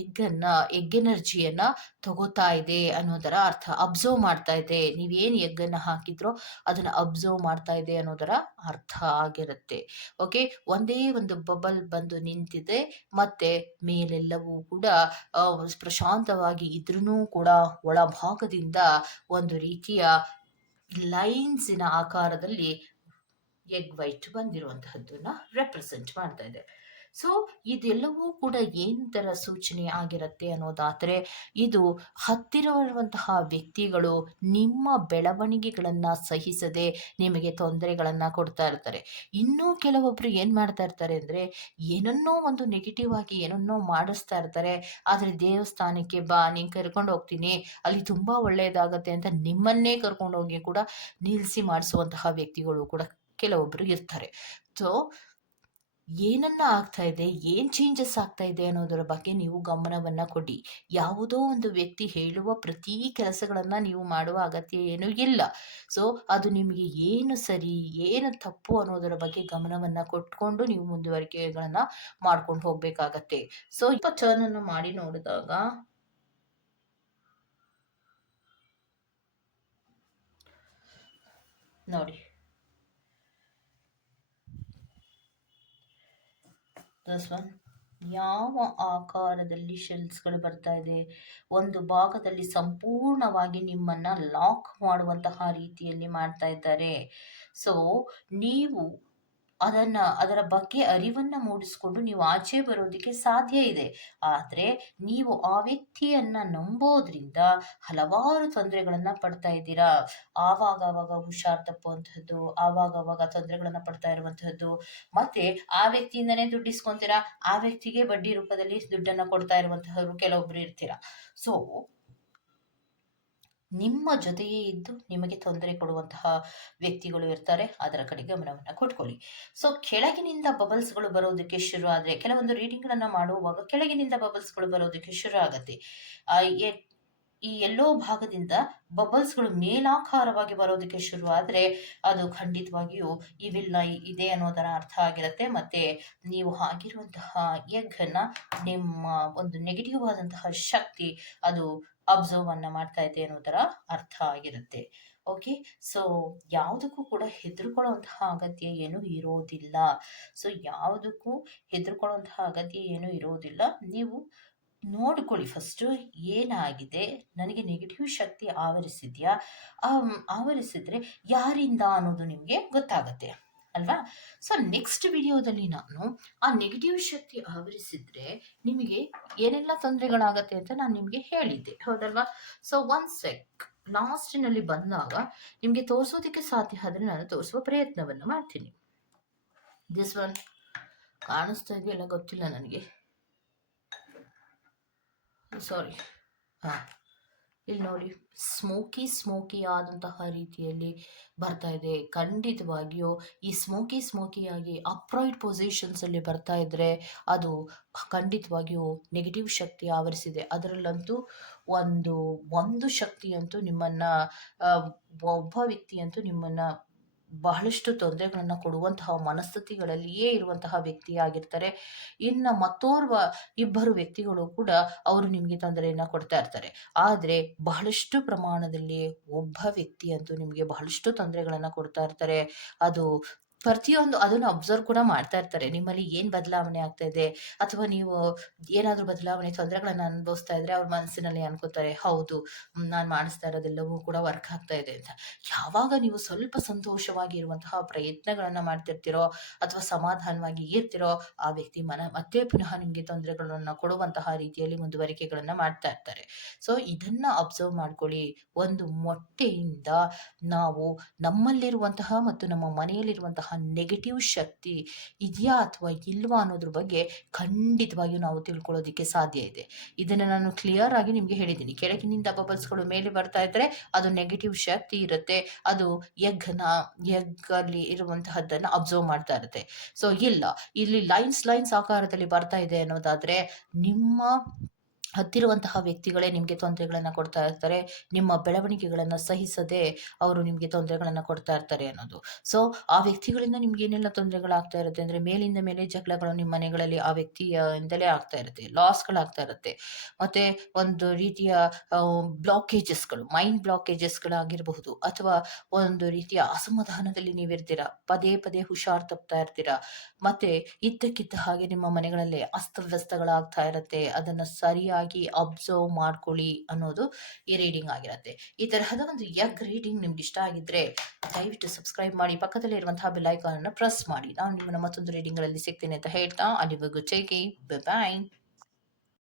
ಎಗ್ಗನ್ನ ಎಗ್ ಎನರ್ಜಿಯನ್ನ ತಗೋತಾ ಇದೆ ಅನ್ನೋದರ ಅರ್ಥ. ಅಬ್ಸರ್ವ್ ಮಾಡ್ತಾ ಇದೆ. ನೀವೇನು ಎಗ್ಗನ್ನು ಹಾಕಿದ್ರೋ ಅದನ್ನ ಅಬ್ಸರ್ವ್ ಮಾಡ್ತಾ ಇದೆ ಅನ್ನೋದರ ಅರ್ಥ ಆಗಿರುತ್ತೆ. ಓಕೆ ಒಂದೇ ಒಂದು ಬಬಲ್ ಬಂದು ನಿಂತಿದೆ, ಮತ್ತೆ ಮೇಲೆಲ್ಲವೂ ಕೂಡ ಪ್ರಶಾಂತವಾಗಿ ಇದ್ರೂ ಕೂಡ ಒಳಭಾಗದಿಂದ ಒಂದು ರೀತಿಯ ಲೈನ್ಸಿನ ಆಕಾರದಲ್ಲಿ ಎಗ್ ವೈಟ್ ಬಂದಿರುವಂತಹದ್ದನ್ನ ರೆಪ್ರೆಸೆಂಟ್ ಮಾಡ್ತಾ ಇದೆ. ಸೊ ಇದೆಲ್ಲವೂ ಕೂಡ ಏನ್ ತರ ಸೂಚನೆ ಆಗಿರುತ್ತೆ ಅನ್ನೋದಾದ್ರೆ, ಇದು ಹತ್ತಿರವಿರುವಂತಹ ವ್ಯಕ್ತಿಗಳು ನಿಮ್ಮ ಬೆಳವಣಿಗೆಗಳನ್ನ ಸಹಿಸದೆ ನಿಮಗೆ ತೊಂದರೆಗಳನ್ನ ಕೊಡ್ತಾ ಇರ್ತಾರೆ. ಇನ್ನೂ ಕೆಲವೊಬ್ರು ಏನ್ ಮಾಡ್ತಾ ಇರ್ತಾರೆ ಅಂದ್ರೆ, ಏನನ್ನೋ ಒಂದು ನೆಗೆಟಿವ್ ಆಗಿ ಏನನ್ನೋ ಮಾಡಿಸ್ತಾ ಇರ್ತಾರೆ. ಆದ್ರೆ ದೇವಸ್ಥಾನಕ್ಕೆ ಬಾ, ನೀನ್ ಕರ್ಕೊಂಡು ಹೋಗ್ತೀನಿ, ಅಲ್ಲಿ ತುಂಬಾ ಒಳ್ಳೆಯದಾಗತ್ತೆ ಅಂತ ನಿಮ್ಮನ್ನೇ ಕರ್ಕೊಂಡು ಹೋಗಿ ಕೂಡ ನಿಲ್ಲಿಸಿ ಮಾಡಿಸುವಂತಹ ವ್ಯಕ್ತಿಗಳು ಕೂಡ ಕೆಲವೊಬ್ರು ಇರ್ತಾರೆ. ಸೊ ಏನನ್ನ ಆಗ್ತಾ ಇದೆ, ಏನ್ ಚೇಂಜಸ್ ಆಗ್ತಾ ಇದೆ ಅನ್ನೋದರ ಬಗ್ಗೆ ನೀವು ಗಮನವನ್ನ ಕೊಡಿ. ಯಾವುದೋ ಒಂದು ವ್ಯಕ್ತಿ ಹೇಳುವ ಪ್ರತಿ ಕೆಲಸಗಳನ್ನ ನೀವು ಮಾಡುವ ಅಗತ್ಯ ಏನೂ ಇಲ್ಲ. ಸೊ ಅದು ನಿಮಗೆ ಏನು ಸರಿ, ಏನು ತಪ್ಪು ಅನ್ನೋದರ ಬಗ್ಗೆ ಗಮನವನ್ನ ಕೊಟ್ಕೊಂಡು ನೀವು ಮುಂದುವರಿಕೆಗಳನ್ನ ಮಾಡ್ಕೊಂಡು ಹೋಗ್ಬೇಕಾಗತ್ತೆ. ಸೊ ಇಪ್ಪ ಟರ್ನ್ ಅನ್ನು ಮಾಡಿ ನೋಡಿದಾಗ ನೋಡಿ. ದಿಸ್ ಒನ್ ಯಾವ ಆಕಾರದಲ್ಲಿ ಶೆಲ್ಸ್ಗಳು ಬರ್ತಾ ಇದೆ? ಒಂದು ಭಾಗದಲ್ಲಿ ಸಂಪೂರ್ಣವಾಗಿ ನಿಮ್ಮನ್ನು ಲಾಕ್ ಮಾಡುವಂತಹ ರೀತಿಯಲ್ಲಿ ಮಾಡ್ತಾ ಇದ್ದಾರೆ. ಸೊ ನೀವು ಅದನ್ನ, ಅದರ ಬಗ್ಗೆ ಅರಿವನ್ನ ಮೂಡಿಸ್ಕೊಂಡು ನೀವು ಆಚೆ ಬರೋದಕ್ಕೆ ಸಾಧ್ಯ ಇದೆ. ಆದ್ರೆ ನೀವು ಆ ವ್ಯಕ್ತಿಯನ್ನ ನಂಬೋದ್ರಿಂದ ಹಲವಾರು ತೊಂದರೆಗಳನ್ನ ಪಡ್ತಾ ಇದ್ದೀರಾ? ಆವಾಗ ಆವಾಗ ಹುಷಾರ್ ತಪ್ಪುವಂತಹದ್ದು ಆವಾಗ ಆವಾಗ ತೊಂದರೆಗಳನ್ನ ಪಡ್ತಾ ಇರುವಂತಹದ್ದು ಮತ್ತೆ ಆ ವ್ಯಕ್ತಿಯಿಂದನೇ ದುಡ್ಡು ಇಸ್ಕೊಂತೀರಾ? ಆ ವ್ಯಕ್ತಿಗೆ ಬಡ್ಡಿ ರೂಪದಲ್ಲಿ ದುಡ್ಡನ್ನ ಕೊಡ್ತಾ ಇರುವಂತಹವ್ರು ಕೆಲವೊಬ್ರು ಇರ್ತೀರಾ? ಸೊ ನಿಮ್ಮ ಜೊತೆಯೇ ಇದ್ದು ನಿಮಗೆ ತೊಂದರೆ ಕೊಡುವಂತಹ ವ್ಯಕ್ತಿಗಳು ಇರ್ತಾರೆ. ಅದರ ಕಡೆ ಗಮನವನ್ನು ಕೊಟ್ಕೊಳ್ಳಿ. ಸೊ ಕೆಳಗಿನಿಂದ ಬಬಲ್ಸ್ಗಳು ಬರೋದಕ್ಕೆ ಶುರು ಆದರೆ, ಕೆಲವೊಂದು ರೀಡಿಂಗ್ಗಳನ್ನು ಮಾಡುವಾಗ ಕೆಳಗಿನಿಂದ ಬಬಲ್ಸ್ಗಳು ಬರೋದಕ್ಕೆ ಶುರು ಆಗುತ್ತೆ. ಈ ಎಲ್ಲೋ ಭಾಗದಿಂದ ಬಬಲ್ಸ್ಗಳು ಮೇಲಾಕಾರವಾಗಿ ಬರೋದಕ್ಕೆ ಶುರು ಆದರೆ, ಅದು ಖಂಡಿತವಾಗಿಯೂ ಇವಿಲ್ಲ ಇದೆ ಅನ್ನೋದರ ಅರ್ಥ ಆಗಿರುತ್ತೆ. ಮತ್ತೆ ನೀವು ಹಾಕಿರುವಂತಹ ಎಗ್ಗನ್ನು ನಿಮ್ಮ ಒಂದು ನೆಗೆಟಿವ್ ಆದಂತಹ ಶಕ್ತಿ ಅದು ಅಬ್ಸರ್ವ್ ಅನ್ನ ಮಾಡ್ತಾ ಇದೆ ಅನ್ನೋದರ ಅರ್ಥ ಆಗಿರುತ್ತೆ. ಓಕೆ ಸೊ ಯಾವುದಕ್ಕೂ ಕೂಡ ಹೆದರ್ಕೊಳ್ಳೋಂತಹ ಅಗತ್ಯ ಏನು ಇರೋದಿಲ್ಲ. ಸೊ ಯಾವುದಕ್ಕೂ ಹೆದರ್ಕೊಳ್ಳೋಂತಹ ಅಗತ್ಯ ಏನು ಇರೋದಿಲ್ಲ. ನೀವು ನೋಡ್ಕೊಳ್ಳಿ ಫಸ್ಟು ಏನಾಗಿದೆ? ನನಗೆ ನೆಗೆಟಿವ್ ಶಕ್ತಿ ಆವರಿಸಿದ್ಯಾ? ಆವರಿಸಿದ್ರೆ ಯಾರಿಂದ ಅನ್ನೋದು ನಿಮಗೆ ಗೊತ್ತಾಗತ್ತೆ. ಅಲ್ವಾ? ಸೊ ನೆಕ್ಸ್ಟ್ ವಿಡಿಯೋದಲ್ಲಿ ನಾನು ಆ ನೆಗೆಟಿವ್ ಶಕ್ತಿ ಆವರಿಸಿದ್ರೆ ನಿಮಗೆ ಏನೆಲ್ಲ ತೊಂದರೆಗಳಾಗತ್ತೆ ಅಂತ ನಾನು ನಿಮಗೆ ಹೇಳಿದ್ದೆ. ಹೌದಲ್ವಾ? ಸೊ ಒನ್ ಸೆಕ್ ಲಾಸ್ಟಿನಲ್ಲಿ ಬಂದಾಗ ನಿಮಗೆ ತೋರಿಸೋದಕ್ಕೆ ಸಾಧ್ಯ ಆದರೆ ನಾನು ತೋರಿಸುವ ಪ್ರಯತ್ನವನ್ನು ಮಾಡ್ತೀನಿ. ದಿಸ್ ಒನ್ ಕಾಣಿಸ್ತಾ ಇದೆಯಲ್ಲ ಗೊತ್ತಿಲ್ಲ ನನಗೆ. ಸಾರಿ ಹಾಂ. ಇಲ್ಲಿ ನೋಡಿ, ಸ್ಮೋಕಿ ಸ್ಮೋಕಿ ಆದಂತಹ ರೀತಿಯಲ್ಲಿ ಬರ್ತಾ ಇದೆ. ಖಂಡಿತವಾಗಿಯೂ ಈ ಸ್ಮೋಕಿ ಸ್ಮೋಕಿಯಾಗಿ ಅಪ್ರೈಟ್ ಪೊಸಿಷನ್ಸಲ್ಲಿ ಬರ್ತಾ ಇದ್ದರೆ ಅದು ಖಂಡಿತವಾಗಿಯೂ ನೆಗೆಟಿವ್ ಶಕ್ತಿ ಆವರಿಸಿದೆ. ಅದರಲ್ಲಂತೂ ಒಂದು ಒಂದು ಶಕ್ತಿಯಂತೂ ನಿಮ್ಮನ್ನು ಒಬ್ಬ ವ್ಯಕ್ತಿಯಂತೂ ನಿಮ್ಮನ್ನು ಬಹಳಷ್ಟು ತೊಂದರೆಗಳನ್ನು ಕೊಡುವಂತಹ ಮನಸ್ಥಿತಿಗಳಲ್ಲಿಯೇ ಇರುವಂತಹ ವ್ಯಕ್ತಿಯಾಗಿರ್ತಾರೆ. ಇನ್ನು ಮತ್ತೋರ್ವ ಇಬ್ಬರು ವ್ಯಕ್ತಿಗಳು ಕೂಡ ಅವರು ನಿಮಗೆ ತೊಂದರೆಯನ್ನು ಕೊಡ್ತಾ ಇರ್ತಾರೆ. ಆದರೆ ಬಹಳಷ್ಟು ಪ್ರಮಾಣದಲ್ಲಿ ಒಬ್ಬ ವ್ಯಕ್ತಿ ಅಂತೂ ನಿಮಗೆ ಬಹಳಷ್ಟು ತೊಂದರೆಗಳನ್ನು ಕೊಡ್ತಾ ಇರ್ತಾರೆ. ಅದು ಪ್ರತಿಯೊಂದು ಅದನ್ನು ಅಬ್ಸರ್ವ್ ಕೂಡ ಮಾಡ್ತಾ ಇರ್ತಾರೆ. ನಿಮ್ಮಲ್ಲಿ ಏನು ಬದಲಾವಣೆ ಆಗ್ತಾ ಇದೆ? ಅಥವಾ ನೀವು ಏನಾದರೂ ಬದಲಾವಣೆ, ತೊಂದರೆಗಳನ್ನು ಅನುಭವಿಸ್ತಾ ಇದ್ರೆ ಅವ್ರ ಮನಸ್ಸಿನಲ್ಲಿ ಅನ್ಕೋತಾರೆ, ಹೌದು ನಾನು ಮಾಡಿಸ್ತಾ ಇರೋದೆಲ್ಲವೂ ಕೂಡ ವರ್ಕ್ ಆಗ್ತಾ ಇದೆ ಅಂತ. ಯಾವಾಗ ನೀವು ಸ್ವಲ್ಪ ಸಂತೋಷವಾಗಿ ಇರುವಂತಹ ಪ್ರಯತ್ನಗಳನ್ನು ಮಾಡ್ತಿರ್ತೀರೋ ಅಥವಾ ಸಮಾಧಾನವಾಗಿ ಇರ್ತಿರೋ, ಆ ವ್ಯಕ್ತಿ ಮನ, ಮತ್ತೆ ಪುನಃ ನಿಮಗೆ ತೊಂದರೆಗಳನ್ನು ಕೊಡುವಂತಹ ರೀತಿಯಲ್ಲಿ ಮುಂದುವರಿಕೆಗಳನ್ನು ಮಾಡ್ತಾ ಇರ್ತಾರೆ. ಸೊ ಇದನ್ನ ಅಬ್ಸರ್ವ್ ಮಾಡ್ಕೊಳ್ಳಿ. ಒಂದು ಮೊಟ್ಟೆಯಿಂದ ನಾವು ನಮ್ಮಲ್ಲಿರುವಂತಹ ಮತ್ತು ನಮ್ಮ ಮನೆಯಲ್ಲಿರುವಂತಹ ನೆಗೆಟಿವ್ ಶಕ್ತಿ ಇದೆಯಾ ಅಥವಾ ಇಲ್ವಾ ಅನ್ನೋದ್ರ ಬಗ್ಗೆ ಖಂಡಿತವಾಗಿಯೂ ನಾವು ತಿಳ್ಕೊಳ್ಳೋದಕ್ಕೆ ಸಾಧ್ಯ ಇದೆ. ಇದನ್ನು ನಾನು ಕ್ಲಿಯರ್ ಆಗಿ ನಿಮಗೆ ಹೇಳಿದ್ದೀನಿ ಕೆಳಗಿನಿಂದ ಬಬಲ್ಸ್ಗಳು ಮೇಲೆ ಬರ್ತಾ ಇದ್ರೆ ಅದು ನೆಗೆಟಿವ್ ಶಕ್ತಿ ಇರುತ್ತೆ. ಅದು ಎಗ್ನ ಯಗ್ಗಲ್ಲಿ ಇರುವಂತಹದ್ದನ್ನು ಅಬ್ಸರ್ವ್ ಮಾಡ್ತಾ ಇರುತ್ತೆ. ಸೊ ಇಲ್ಲ. ಇಲ್ಲಿ ಲೈನ್ಸ್ ಲೈನ್ಸ್ ಆಕಾರದಲ್ಲಿ ಬರ್ತಾ ಇದೆ ಅನ್ನೋದಾದ್ರೆ ನಿಮ್ಮ ಹತ್ತಿರುವಂತಹ ವ್ಯಕ್ತಿಗಳೇ ನಿಮಗೆ ತೊಂದರೆಗಳನ್ನು ಕೊಡ್ತಾ ಇರ್ತಾರೆ, ನಿಮ್ಮ ಬೆಳವಣಿಗೆಗಳನ್ನು ಸಹಿಸದೆ ಅವರು ನಿಮಗೆ ತೊಂದರೆಗಳನ್ನು ಕೊಡ್ತಾ ಇರ್ತಾರೆ ಅನ್ನೋದು. ಸೊ ಆ ವ್ಯಕ್ತಿಗಳಿಂದ ನಿಮ್ಗೆ ಏನೆಲ್ಲ ತೊಂದರೆಗಳಾಗ್ತಾ ಇರುತ್ತೆ ಅಂದರೆ ಮೇಲಿಂದ ಮೇಲೆ ಜಗಳಗಳು ನಿಮ್ಮ ಮನೆಗಳಲ್ಲಿ ಆ ವ್ಯಕ್ತಿಯಿಂದಲೇ ಆಗ್ತಾ ಇರುತ್ತೆ ಲಾಸ್ಗಳಾಗ್ತಾ ಇರುತ್ತೆ. ಮತ್ತು ಒಂದು ರೀತಿಯ ಬ್ಲಾಕೇಜಸ್ಗಳು ಮೈಂಡ್ ಬ್ಲಾಕೇಜಸ್ಗಳಾಗಿರಬಹುದು ಅಥವಾ ಒಂದು ರೀತಿಯ ಅಸಮಾಧಾನದಲ್ಲಿ ನೀವಿರ್ತೀರ, ಪದೇ ಪದೇ ಹುಷಾರ್ ತಪ್ತಾ ಇರ್ತೀರಾ, ಮತ್ತೆ ಇದ್ದಕ್ಕಿದ್ದ ಹಾಗೆ ನಿಮ್ಮ ಮನೆಗಳಲ್ಲಿ ಅಸ್ತವ್ಯಸ್ತಗಳಾಗ್ತಾ ಇರುತ್ತೆ, ಅದನ್ನು ಸರಿಯಾಗಿ ಅಬ್ಸರ್ವ್ ಮಾಡ್ಕೊಳ್ಳಿ ಅನ್ನೋದು ಈ ರೀಡಿಂಗ್ ಆಗಿರುತ್ತೆ. ಈ ತರಹದ ಒಂದು ಯಗ್ ರೀಡಿಂಗ್ ನಿಮ್ಗೆ ಇಷ್ಟ ಆಗಿದ್ರೆ ದಯವಿಟ್ಟು ಸಬ್ಸ್ಕ್ರೈಬ್ ಮಾಡಿ, ಪಕ್ಕದಲ್ಲಿ ಇರುವಂತಹ ಐಕಾನ್ ಅನ್ನು ಪ್ರೆಸ್ ಮಾಡಿ. ನಾನು ನಿಮ್ಮನ್ನ ಮತ್ತೊಂದು ರೀಡಿಂಗ್ಗಳಲ್ಲಿ ಸಿಗ್ತೀನಿ ಅಂತ ಹೇಳ್ತಾ ಅಲ್ಲಿವರೆಗೂ. ಟೇಕ್ ಬಾಯ್